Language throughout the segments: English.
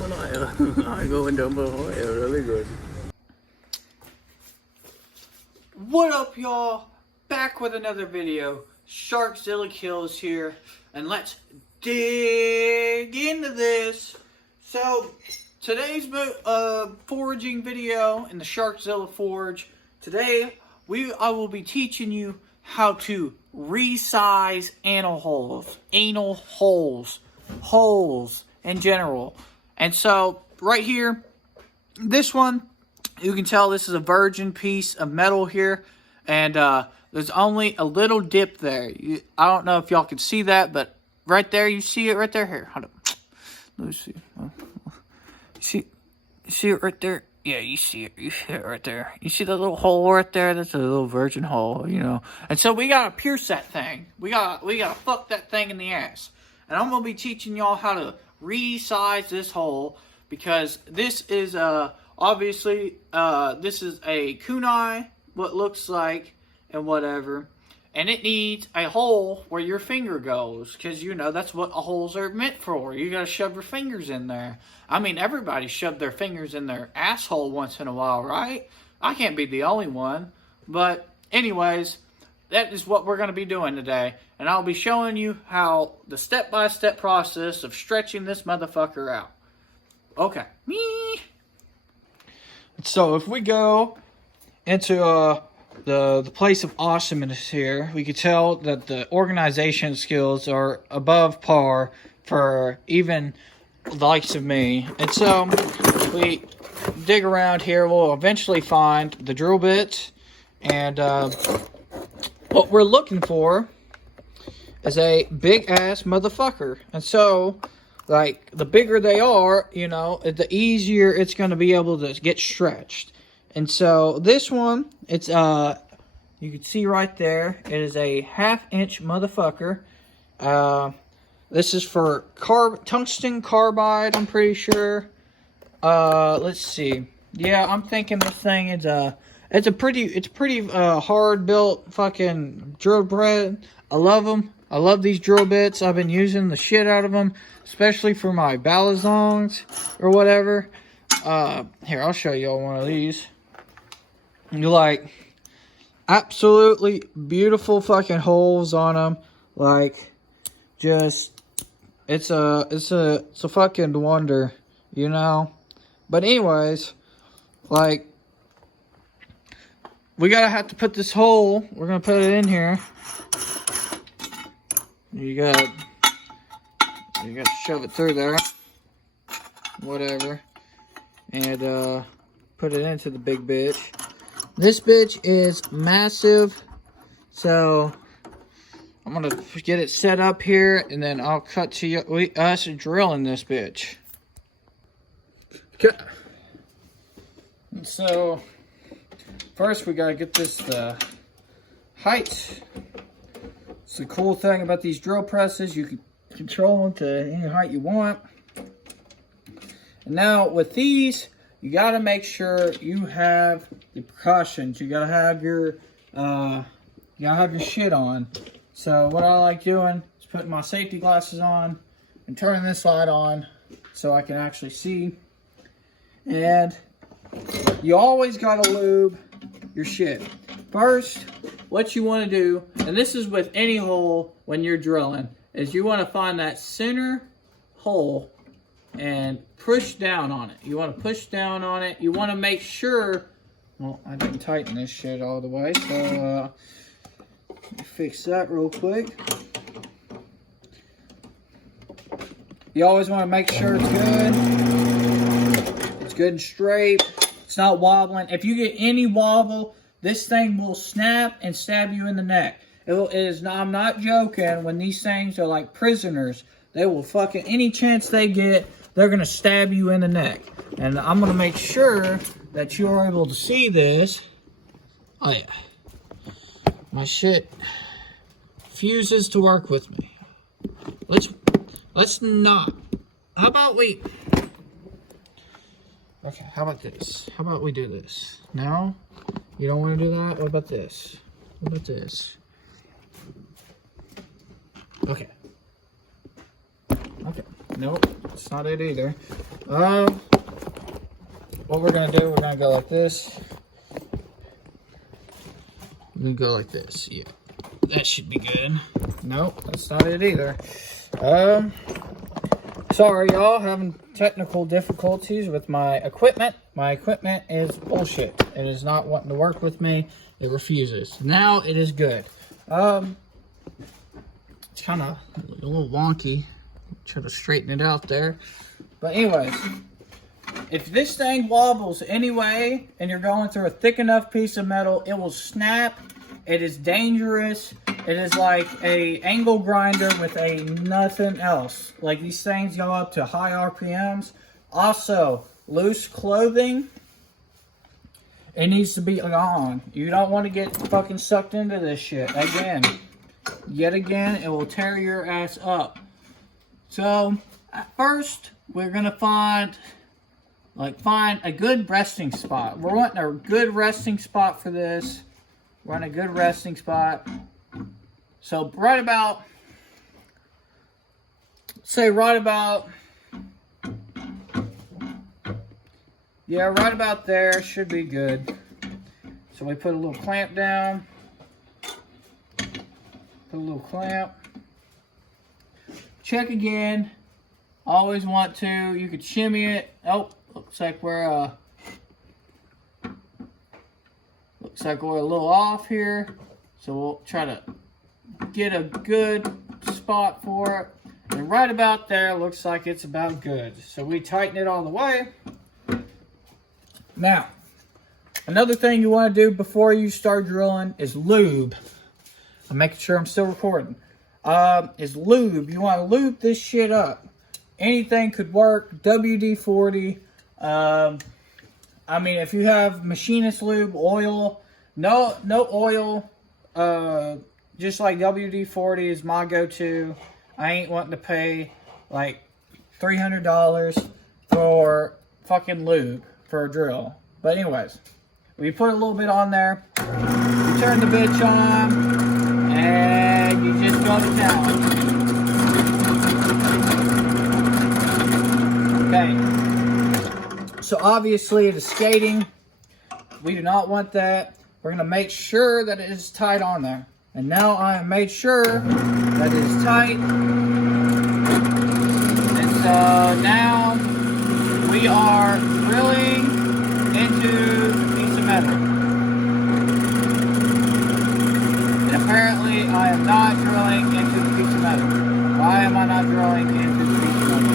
một loại rồi go into một hole really good. What up, y'all? Back with another video. Sharkzilla Kills here, and let's dig into this. So today's foraging video in the Sharkzilla Forge. Today I will be teaching you how to resize anal holes in general. And so right here, this one, you can tell this is a virgin piece of metal here, and there's only a little dip there. I don't know if y'all can see that, but right there, you see it right there. Here, hold up. Let me see. See it right there? Yeah, you see it. You see it right there. You see the little hole right there? That's a little virgin hole, you know. And so we gotta pierce that thing. We gotta fuck that thing in the ass. And I'm gonna be teaching y'all how to resize this hole, because this is obviously this is a kunai, what looks like, and whatever. And it needs a hole where your finger goes, because, you know, that's what holes are meant for. You got to shove your fingers in there. I mean, everybody shoved their fingers in their asshole once in a while, right? I can't be the only one. But anyways, that is what we're going to be doing today. And I'll be showing you how the step-by-step process of stretching this motherfucker out. Okay. So if we go into the place of awesomeness here, we can tell that the organization skills are above par for even the likes of me. And so if we dig around here, we'll eventually find the drill bits, and what we're looking for is a big ass motherfucker. And so, like, the bigger they are, you know, the easier it's going to be able to get stretched. And so this one, it's you can see right there, it is a 1/2 inch motherfucker. This is for tungsten carbide, I'm pretty sure. Let's see. Yeah, I'm thinking this thing is it's pretty hard built fucking drill bit. I love them. I love these drill bits. I've been using the shit out of them, especially for my balazongs or whatever. Here, I'll show y'all one of these. You like absolutely beautiful fucking holes on them, like just it's a fucking wonder, you know. But anyways, like, we have to put this hole. We're gonna put it in here. You got to shove it through there, whatever, and put it into the big bitch. This bitch is massive, so I'm gonna get it set up here, and then I'll cut to us drilling this bitch. Okay. And so first we gotta get this height. It's the cool thing about these drill presses, you can control them to any height you want. And now with these, you gotta make sure you have the precautions. You gotta have your shit on. So what I like doing is putting my safety glasses on and turning this light on so I can actually see. And you always gotta lube your shit. First, what you want to do, and this is with any hole when you're drilling, is you want to find that center hole and push down on it. You want to push down on it. You want to make sure, well, I didn't tighten this shit all the way, so let me fix that real quick. You always want to make sure it's good. It's good and straight. It's not wobbling. If you get any wobble, this thing will snap and stab you in the neck. I'm not joking. When these things are like prisoners, they will fucking, any chance they get, they're going to stab you in the neck. And I'm going to make sure that you're able to see this. Oh yeah. My shit refuses to work with me. Let's not. How about we... Okay, how about this? How about we do this? No? You don't want to do that? What about this? What about this? Okay. Okay. Nope, it's not it either. What we're gonna do, we're gonna go like this. We're gonna go like this, yeah. That should be good. Nope, that's not it either. Sorry y'all, having technical difficulties with my equipment. My equipment is bullshit. It is not wanting to work with me. It refuses. Now it is good. It's kind of a little wonky. Try to straighten it out there. But anyways, if this thing wobbles anyway and you're going through a thick enough piece of metal, it will snap. It is dangerous. It is like a angle grinder with a nothing else. Like these things go up to high RPMs. Also, loose clothing, it needs to be gone. You don't want to get fucking sucked into this shit. Yet again, it will tear your ass up. So, at first, we're gonna find a good resting spot. We're wanting a good resting spot for this. We're in a good resting spot. So right about there should be good. So we put a little clamp down. Put a little clamp. Check again. Always want to. You could shimmy it. Oh, looks like we're a little off here. So we'll try to get a good spot for it. And right about there looks like it's about good. So we tighten it all the way. Now, another thing you want to do before you start drilling is lube. I'm making sure I'm still recording. Is lube. You want to lube this shit up. Anything could work. WD-40. I mean, if you have machinist lube, oil, no oil. Just like WD-40 is my go-to. I ain't wanting to pay like $300 for fucking lube for a drill. But anyways, we put a little bit on there. You turn the bitch on, and you just go to town. Okay. So obviously it is skating. We do not want that. We're going to make sure that it is tight on there. And now I have made sure that it is tight. And so now we are drilling into the piece of metal. And apparently I am not drilling into the piece of metal. Why am I not drilling into the piece of metal?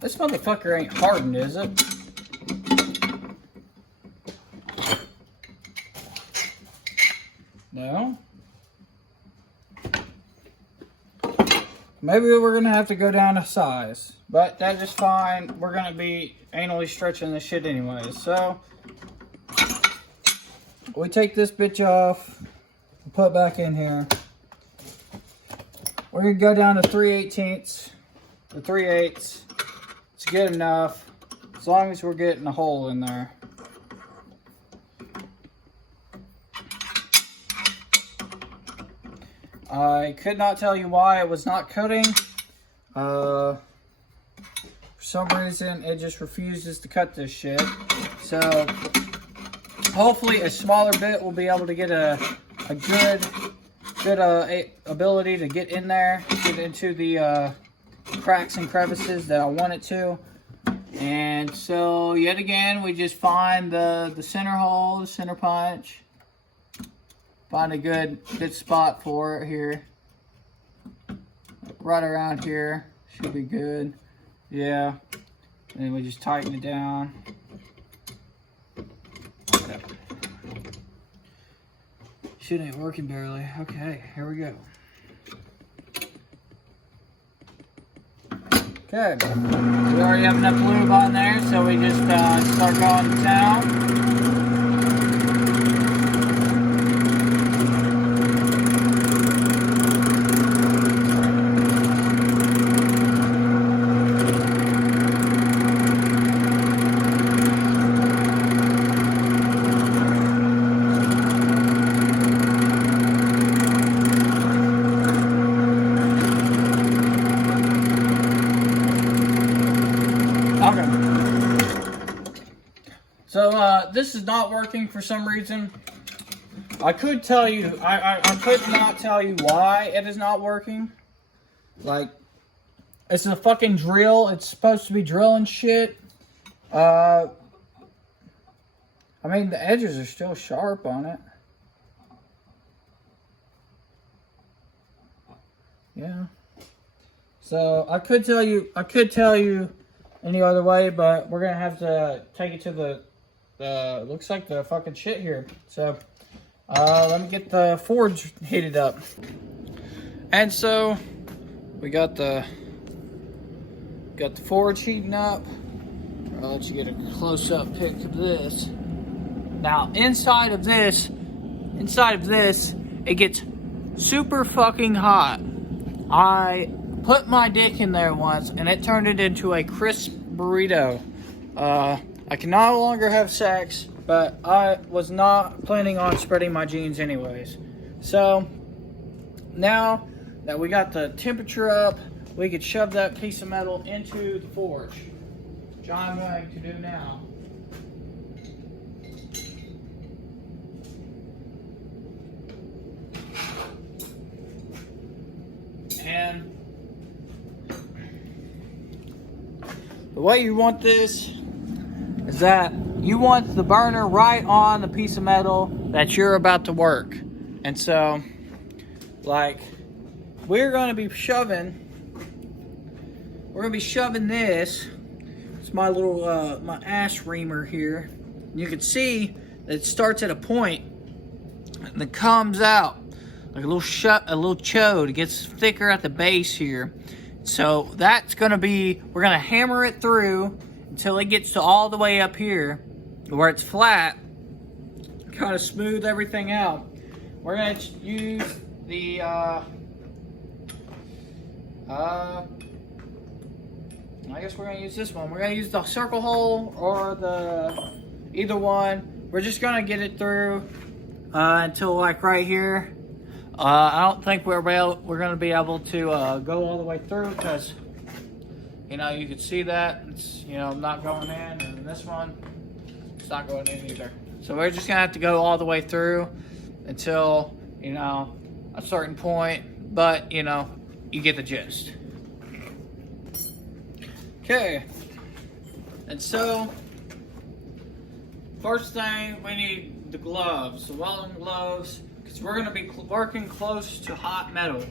This motherfucker ain't hardened, is it? No? Maybe we're gonna have to go down a size, but that is fine. We're gonna be anally stretching this shit anyways. So we take this bitch off, put it back in here. We're gonna go down to 3/18 or 3/8. It's good enough, as long as we're getting a hole in there. I could not tell you why it was not cutting. For some reason, it just refuses to cut this shit. So, hopefully a smaller bit will be able to get a good ability to get in there, get into the cracks and crevices that I want it to. And so yet again we just find the center hole, the center punch, find a good spot for it here, right around here should be good. Yeah, and then we just tighten it down. shit ain't working barely. Okay, here we go. Okay, we already have enough lube on there, so we just start going to town. So this is not working for some reason. I could tell you, I could not tell you why it is not working. Like, it's a fucking drill. It's supposed to be drilling shit. I mean, the edges are still sharp on it. Yeah. So I could tell you any other way, but we're gonna have to take it to the looks like the fucking shit here. So let me get the forge heated up. And so we got the forge heating up. I'll let you get a close-up pic of this. Now inside of this, it gets super fucking hot. I put my dick in there once and it turned it into a crisp burrito. I can no longer have sex, but I was not planning on spreading my jeans anyways. So now that we got the temperature up, we could shove that piece of metal into the forge, which I'm going to do now. And the way you want this is that you want the burner right on the piece of metal that you're about to work. And so, like, we're going to be shoving this. It's my little, my ash reamer here. You can see that it starts at a point and it comes out like a little chode. It gets thicker at the base here. So that's going to be, we're going to hammer it through until it gets to all the way up here where it's flat. Kind of smooth everything out. We're going to use the I guess we're going to use this one. We're going to use the circle hole or the either one. We're just going to get it through until like right here. I don't think we're going to be able to go all the way through because, you know, you can see that it's, you know, not going in, and this one, it's not going in either. So we're just going to have to go all the way through until, you know, a certain point, but, you know, you get the gist. Okay, and so, first thing, we need the gloves, the welding gloves. Because we're going to be working close to hot metal.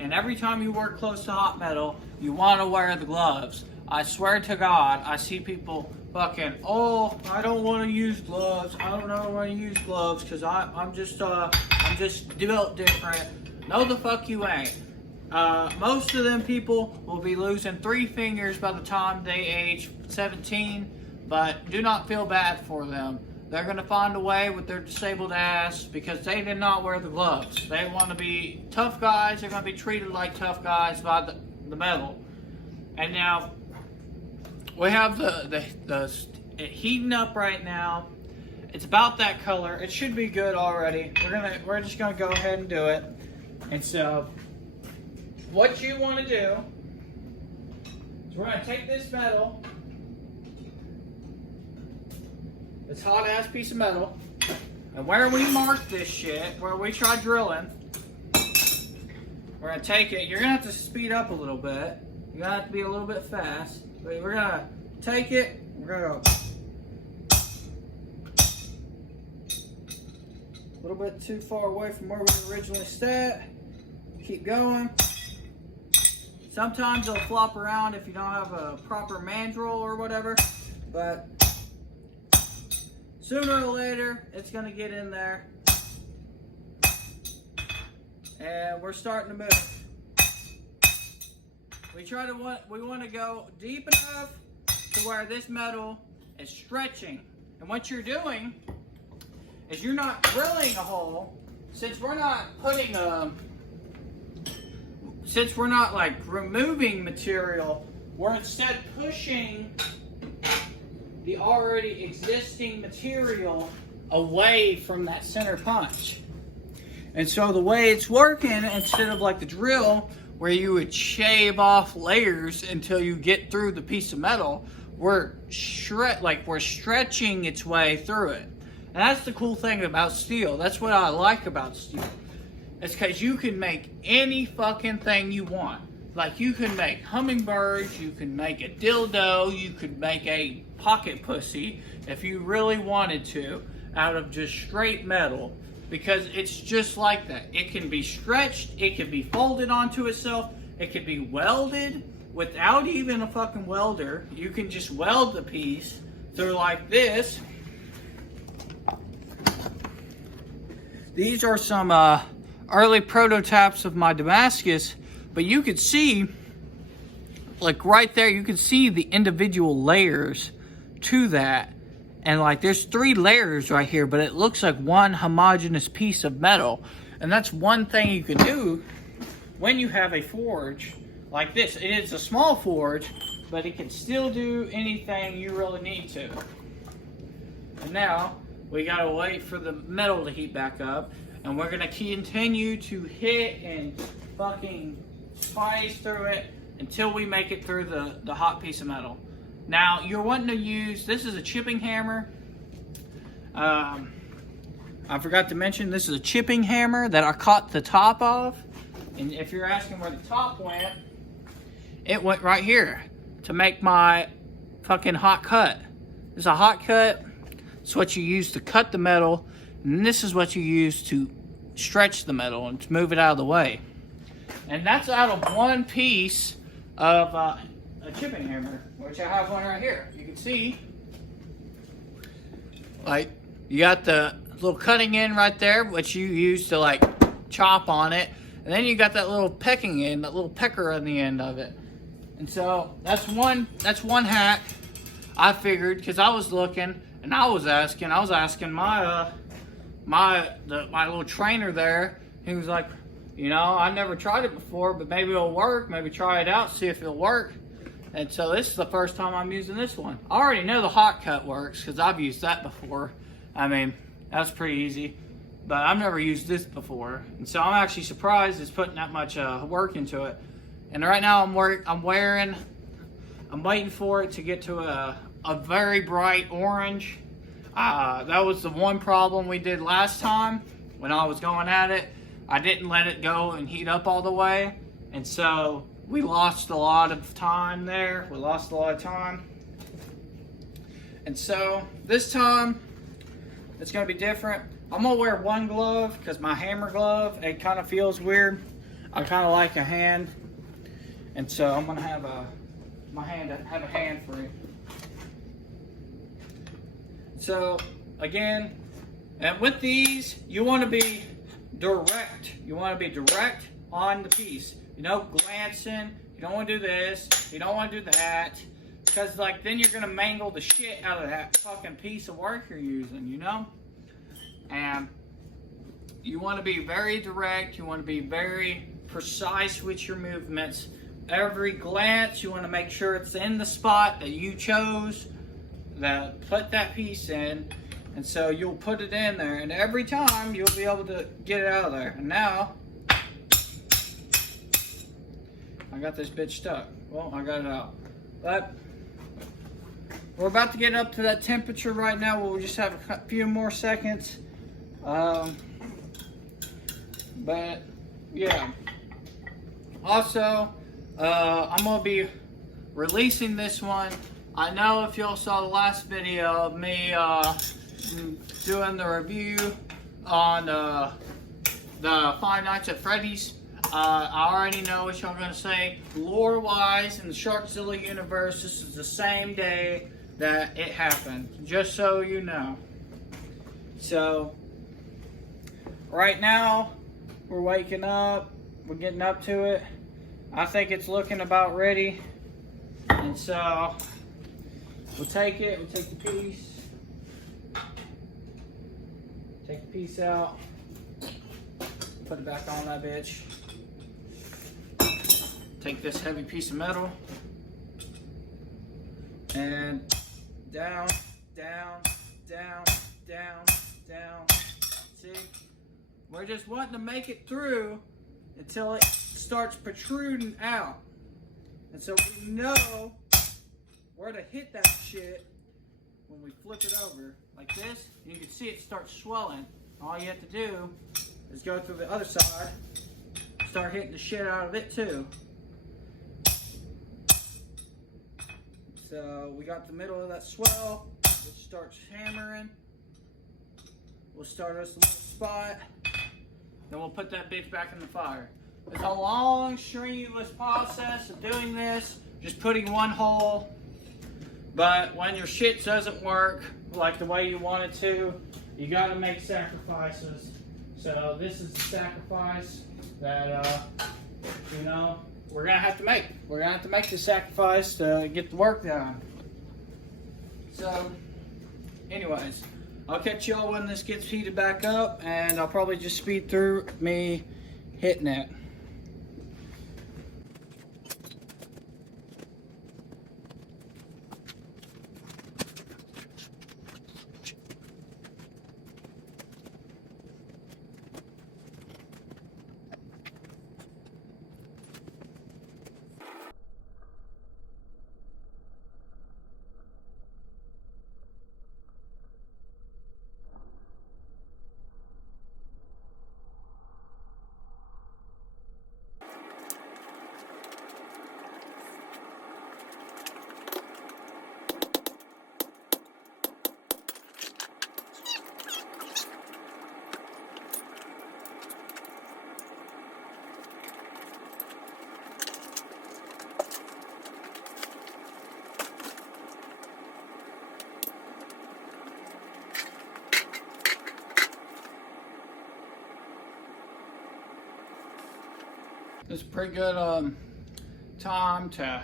And every time you work close to hot metal, you want to wear the gloves. I swear to God, I see people fucking, oh, I don't want to use gloves. I don't know how to use gloves because I'm just built different. No, the fuck you ain't. Most of them people will be losing 3 fingers by the time they age 17, but do not feel bad for them. They're going to find a way with their disabled ass because they did not wear the gloves. They want to be tough guys. They're going to be treated like tough guys by the metal. And now, we have the heating up right now. It's about that color. It should be good already. We're just going to go ahead and do it. And so, what you want to do is we're going to take this metal, this hot ass piece of metal, and where we mark this shit, where we try drilling, we're gonna take it. You're gonna have to speed up a little bit. You're gonna have to be a little bit fast. But we're gonna take it, we're gonna go a little bit too far away from where we originally set. Keep going. Sometimes they'll flop around if you don't have a proper mandrel or whatever, but sooner or later, it's going to get in there. And we're starting to move. We want to go deep enough to where this metal is stretching. And what you're doing is you're not drilling a hole, since we're not like removing material, we're instead pushing the already existing material away from that center punch. And so the way it's working, instead of like the drill where you would shave off layers until you get through the piece of metal, we're stretching its way through it. And that's the cool thing about steel. That's what I like about steel. It's because you can make any fucking thing you want. Like, you can make hummingbirds, you can make a dildo, you could make a pocket pussy if you really wanted to, out of just straight metal, because it's just like that. It can be stretched, it can be folded onto itself, it can be welded without even a fucking welder. You can just weld the piece through like this. These are some early prototypes of my Damascus, but you could see, like right there, you can see the individual layers to that. And like there's 3 layers right here, but it looks like one homogeneous piece of metal. And that's one thing you can do when you have a forge like this. It is a small forge, but it can still do anything you really need to. And now we gotta wait for the metal to heat back up, and we're gonna continue to hit and fucking slice through it until we make it through the hot piece of metal. Now, you're wanting to use, this is a chipping hammer. I forgot to mention, this is a chipping hammer that I cut the top of. And if you're asking where the top went, it went right here to make my fucking hot cut. This is a hot cut. It's what you use to cut the metal. And this is what you use to stretch the metal and to move it out of the way. And that's out of one piece of a chipping hammer, which I have one right here. You can see, like, you got the little cutting end right there, which you use to like chop on it, and then you got that little pecking end, that little pecker on the end of it. And so that's one hack. I figured, because I was looking and I was asking my little trainer there. He was like, you know, I never tried it before, but maybe it'll work. Maybe try it out, see if it'll work. And so this is the first time I'm using this one. I already know the hot cut works because I've used that before. I mean, that's pretty easy. But I've never used this before. And so I'm actually surprised it's putting that much work into it. And right now I'm waiting for it to get to a very bright orange. That was the one problem we did last time when I was going at it. I didn't let it go and heat up all the way. And so we lost a lot of time there. And so this time it's gonna be different. I'm gonna wear one glove because my hammer glove, it kind of feels weird. I kind of like a hand. And so I'm gonna have a hand free. So again, and with these, you want to be direct. You want to be direct on the piece. You know, glancing. You don't want to do this. You don't want to do that. Because like then you're gonna mangle the shit out of that fucking piece of work you're using, you know? And you want to be very direct. You want to be very precise with your movements. Every glance, you want to make sure it's in the spot that you chose, that put that piece in. And so you'll put it in there, and every time you'll be able to get it out of there. And now I got this bitch stuck. Well, I got it out. But we're about to get up to that temperature right now. We'll just have a few more seconds. But yeah. Also, I'm gonna be releasing this one. I know if y'all saw the last video of me doing the review on the Five Nights at Freddy's, I already know what y'all gonna say. Lore-wise, in the Sharkzilla universe, this is the same day that it happened. Just so you know. So, right now, We're waking up. We're getting up to it. I think it's looking about ready. And so we'll take it. We'll take the piece. Take the piece out. Put it back on that bitch. Take this heavy piece of metal. And down, down, down, down, down. See? We're just wanting to make it through until it starts protruding out. And so we know where to hit that shit when we flip it over like this. You can see it starts swelling. All you have to do is go through the other side, start hitting the shit out of it too. So we got the middle of that swell, which starts hammering. We'll start us a little spot, then we'll put that bitch back in the fire. It's a long, strenuous process of doing this, just putting one hole. But when your shit doesn't work like the way you want it to, you gotta make sacrifices. So this is the sacrifice that, you know, we're gonna have to make. We're gonna have to make the sacrifice to get the work done. So, anyways, I'll catch y'all when this gets heated back up, and I'll probably just speed through me hitting it. It's a pretty good time to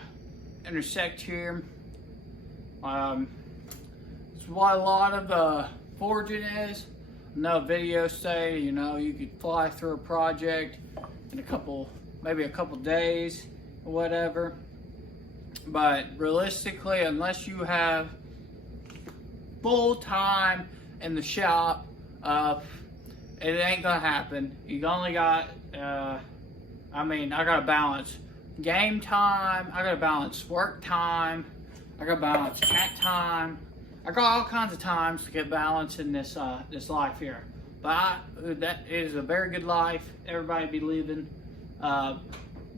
intersect here. It's what a lot of forging is. I know videos say, you know, you could fly through a project in maybe a couple days or whatever. But realistically, unless you have full time in the shop, it ain't gonna happen. You only got I gotta balance game time, I gotta balance work time, I gotta balance cat time. I got all kinds of times to get balance in this this life here. But that is a very good life. Everybody be living.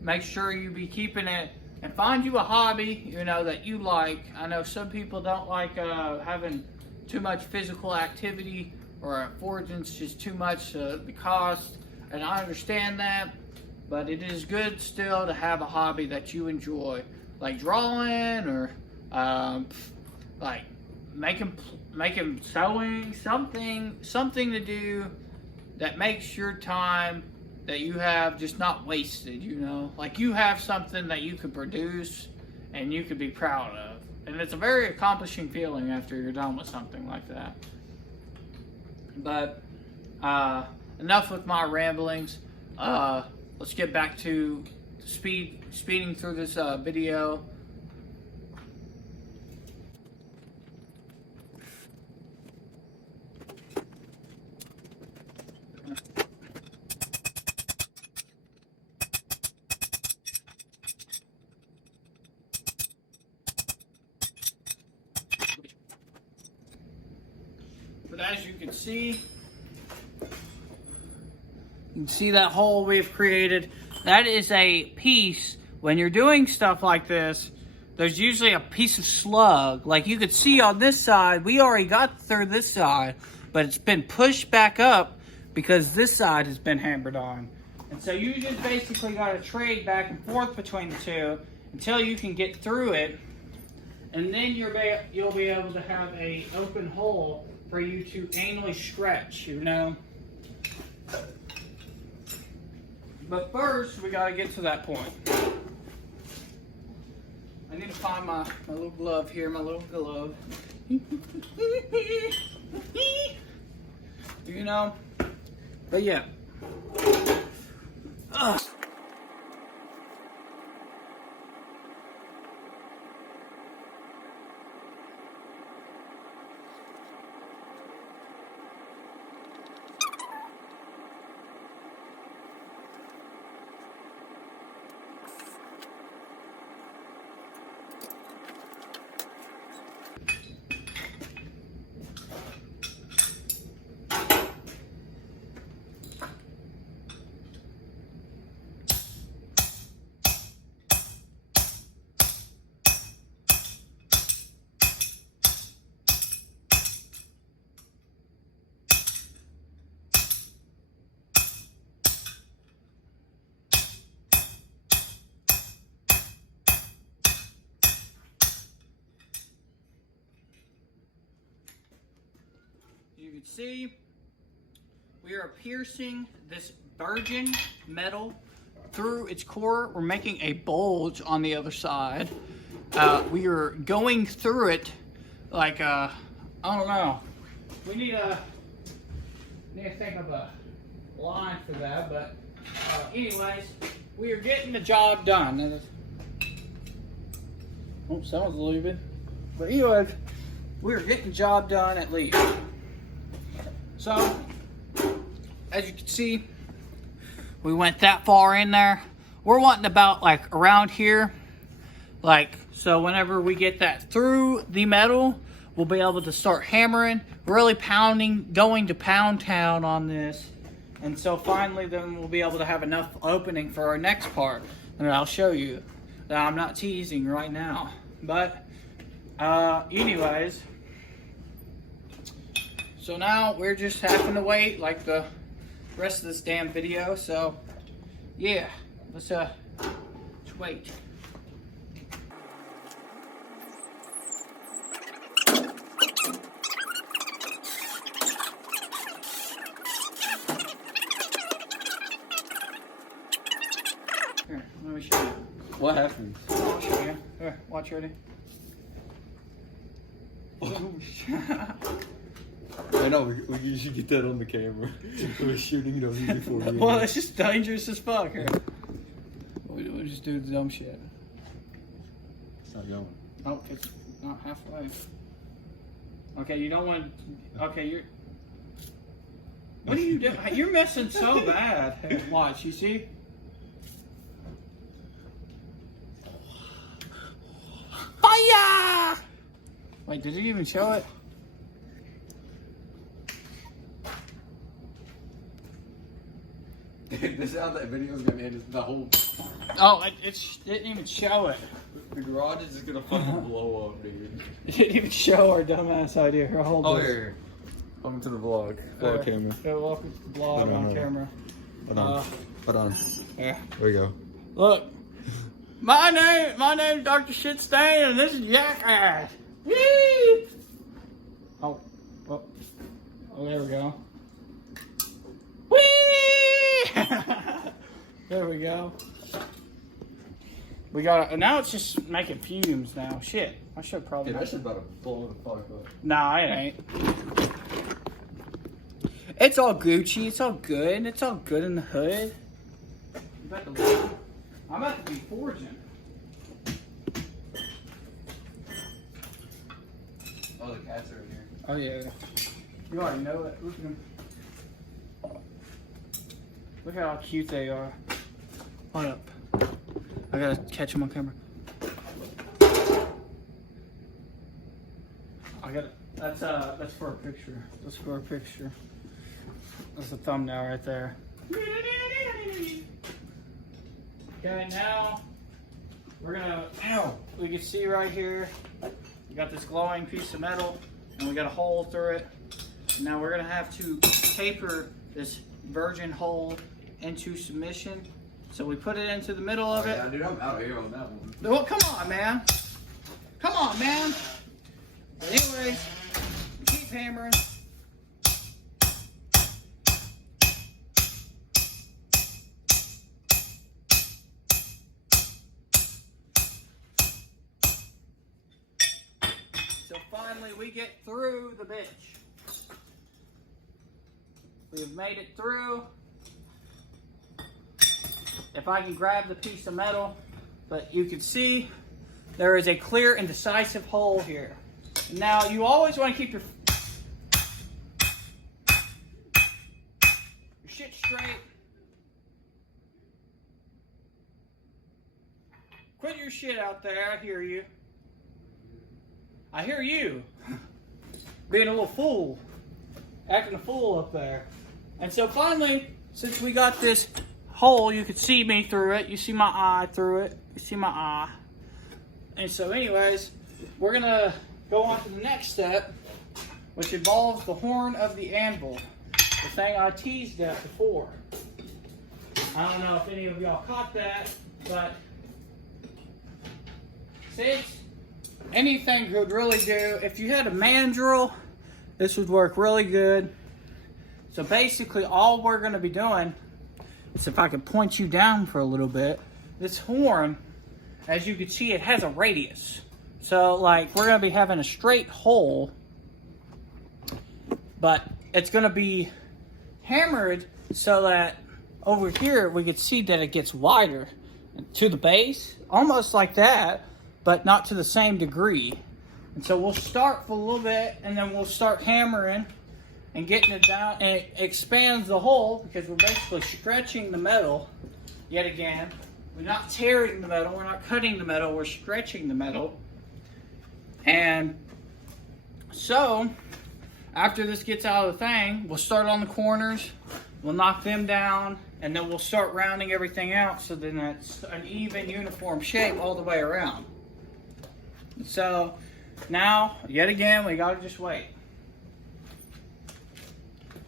Make sure you be keeping it and find you a hobby, you know, that you like. I know some people don't like having too much physical activity, or forging's just too much the cost, and I understand that. But it is good still to have a hobby that you enjoy, like drawing or like making sewing, something to do that makes your time that you have just not wasted, you know? Like you have something that you could produce and you could be proud of. And it's a very accomplishing feeling after you're done with something like that. But enough with my ramblings. Let's get back to speeding through this video. But as you can see that hole we've created. That is a piece. When you're doing stuff like this, there's usually a piece of slug. Like you could see on this side, we already got through this side, but it's been pushed back up because this side has been hammered on. And so you just basically got to trade back and forth between the two until you can get through it. And then you'll be able to have an open hole for you to anally stretch, you know. But first, we gotta get to that point. I need to find my little glove here, my little glove. You know? But yeah. Ugh. You can see we are piercing this virgin metal through its core. We're making a bulge on the other side. We are going through it like I don't know. We need to think of a line for that, but anyways, we are getting the job done. Oh, someone's leaving. But anyways, we are getting the job done at least. So, as you can see, we went that far in there. We're wanting about like around here. Like, so whenever we get that through the metal, we'll be able to start hammering, really pounding, going to pound town on this. And so finally then we'll be able to have enough opening for our next part. And I'll show you that I'm not teasing right now. But, anyways. So now we're just having to wait like the rest of this damn video. So yeah, let's wait. Here, let me show you. What happened? I'll show you. Here, watch, ready? Oh, I know, we should get that on the camera. We're shooting it on you before you. Well, it's just dangerous as fuck. Here. We'll just do the dumb shit. It's not going. Oh, it's not halfway. Okay, you don't want to... Okay, you're... What are you doing? You're messing so bad. Here, watch, you see? Hiya! Wait, did it even show it? This is how that video's gonna end. Is the whole. Oh, it didn't even show it. The garage is just gonna fucking blow up, dude. It didn't even show our dumbass idea. Here, hold Oh, this. here. Welcome to the vlog. Vlog camera. Yeah, welcome to the vlog on camera. Hold on. Hold on. Yeah. There we go. Look. My name's Dr. Shitstain, and this is Jackass. Whee! Oh, well. Oh, there we go. Whee! There we go. We got now it's just making fumes now. Shit. I should probably. Dude, that shit's about to blow the fuck up. Nah, it ain't. It's all Gucci. It's all good. It's all good in the hood. I'm about to be forging. Oh, the cats are in here. Oh yeah. You already know it. Look at them. Look how cute they are. Hold up. I gotta catch them on camera. I gotta. That's for a picture. That's for a picture. That's a thumbnail right there. Okay, now we're gonna. Ow! We can see right here. We got this glowing piece of metal, and we got a hole through it. Now we're gonna have to taper this virgin hole into submission. So we put it into the middle of it. Yeah, dude, I'm out here on that one. Well, come on, man. Come on, man. But anyway, we keep hammering. finally we get through the bitch. We have made it through. If I can grab the piece of metal, but you can see there is a clear and decisive hole here. Now you always want to keep your shit straight. Quit your shit out there, I hear you. I hear you. Being a little fool. Acting a fool up there. And so finally, since we got this hole, you can see me through it. You see my eye through it. You see my eye. And so anyways, we're gonna go on to the next step, which involves the horn of the anvil. The thing I teased at before. I don't know if any of y'all caught that, but since anything could really do, if you had a mandrel, this would work really good. So basically all we're gonna be doing is, if I can point you down for a little bit, this horn, as you can see, it has a radius. So like we're gonna be having a straight hole, but it's gonna be hammered so that over here we can see that it gets wider to the base, almost like that, but not to the same degree. And so we'll start for a little bit and then we'll start hammering and getting it down, and it expands the hole because we're basically stretching the metal yet again. We're not tearing the metal, we're not cutting the metal, we're stretching the metal. And so after this gets out of the thing, we'll start on the corners, we'll knock them down, and then we'll start rounding everything out so then it's an even, uniform shape all the way around. So now, yet again, we gotta just wait.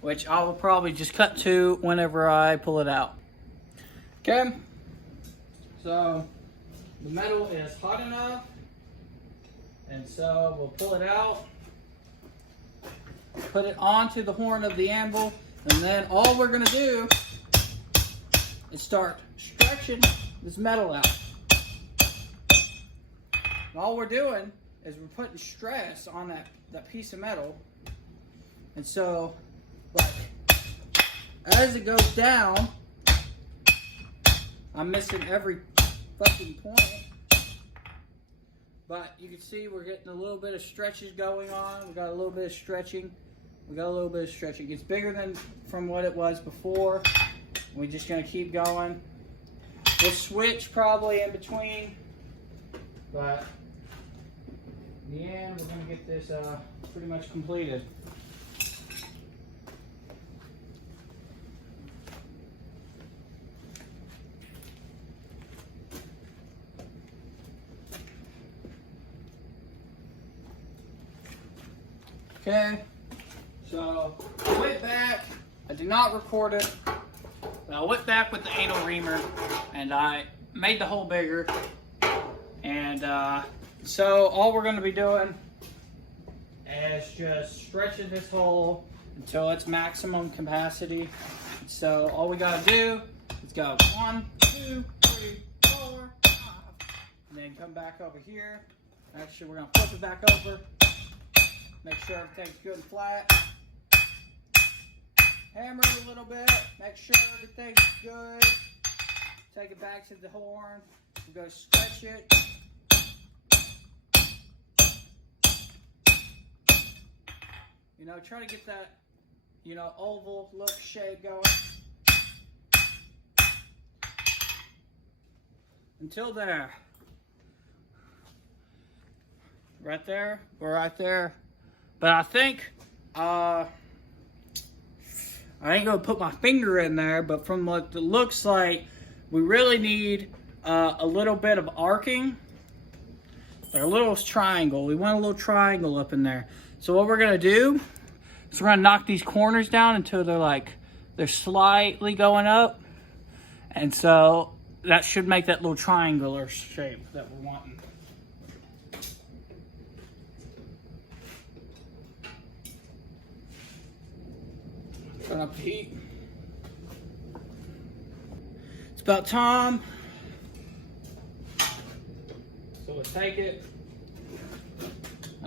Which I will probably just cut to whenever I pull it out. Okay, so the metal is hot enough, and so we'll pull it out, put it onto the horn of the anvil, and then all we're gonna do is start stretching this metal out. And all we're doing is we're putting stress on that piece of metal, and so like as it goes down, I'm missing every fucking point, but you can see we're getting a little bit of stretches going on. We got a little bit of stretching. It's bigger than from what it was before. We're just gonna keep going. We'll switch probably in between, but in the end, we're gonna get this pretty much completed. Okay, so I went back, I did not record it, but I went back with the anal reamer and I made the hole bigger. And so all we're gonna be doing is just stretching this hole until its maximum capacity. So all we gotta do is go 1, 2, 3, 4, 5, and then come back over here. Actually, we're gonna flip it back over. Make sure everything's good and flat. Hammer it a little bit. Make sure everything's good. Take it back to the horn. We're going to stretch it. You know, try to get that, you know, oval look shape going. Until there. Right there. We're right there. But I think, I ain't gonna put my finger in there, but from what it looks like, we really need a little bit of arcing, or a little triangle. We want a little triangle up in there. So what we're gonna do is we're gonna knock these corners down until they're slightly going up, and so that should make that little triangular shape that we're wanting. Turn up the heat. It's about time. So we'll take it.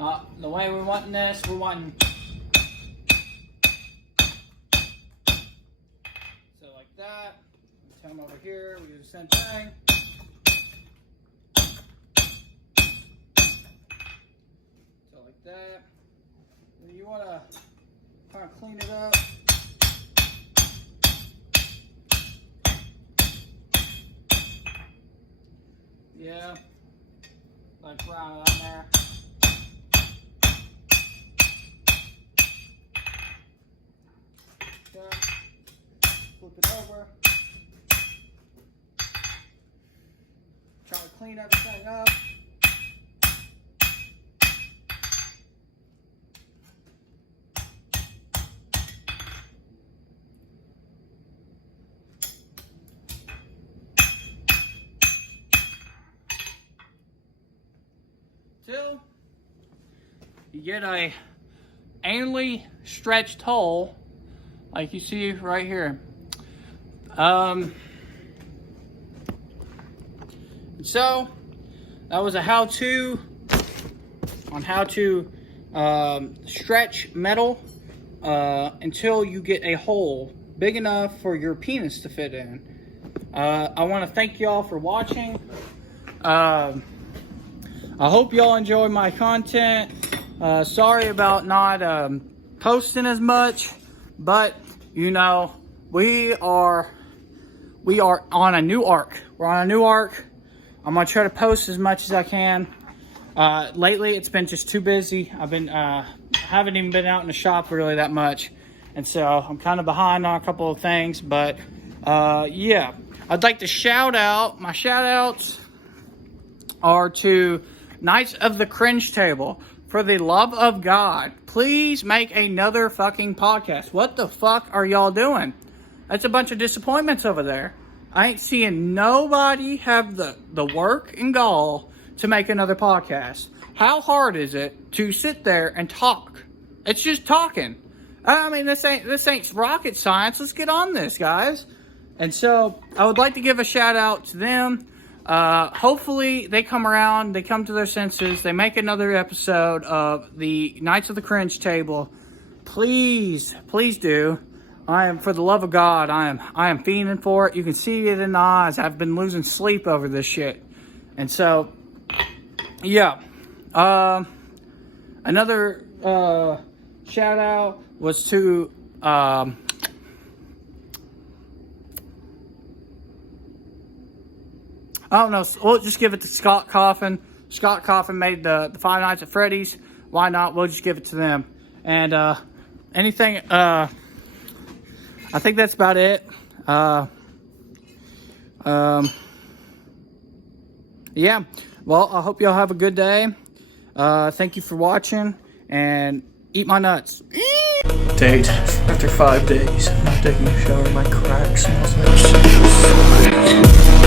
The way we're wanting this, we're wanting so like that. Come over here, we do the same thing. So like that. Then you want to kind of clean it up. Yeah, like round it on there. Okay. Flip it over. Try to clean everything up. Till you get a anally stretched hole like you see right here. So that was a how-to on how to stretch metal until you get a hole big enough for your penis to fit in. I want to thank y'all for watching. I hope y'all enjoy my content. Sorry about not posting as much, but you know, we are on a new arc. We're on a new arc. I'm gonna try to post as much as I can. Lately, it's been just too busy. I've been haven't even been out in the shop really that much, and so I'm kind of behind on a couple of things. But yeah, I'd like to shout out. My shout outs are to Knights of the Cringe Table. For the love of God, please make another fucking podcast. What the fuck are y'all doing? That's a bunch of disappointments over there. I ain't seeing nobody have the work and gall to make another podcast. How hard is it to sit there and talk? It's just talking. I mean, this ain't rocket science. Let's get on this, guys. And so I would like to give a shout out to them. Hopefully they come around, they come to their senses, they make another episode of the Knights of the Cringe Table. Please, please do. For the love of God, I am fiending for it. You can see it in the eyes. I've been losing sleep over this shit. And so, yeah. Another shout out was to I don't know. We'll just give it to Scott Coffin. Scott Coffin made the Five Nights at Freddy's. Why not? We'll just give it to them. And anything. I think that's about it. Yeah. Well, I hope y'all have a good day. Thank you for watching. And eat my nuts. Date. After 5 days, I'm not taking a shower. My crack smells like shit.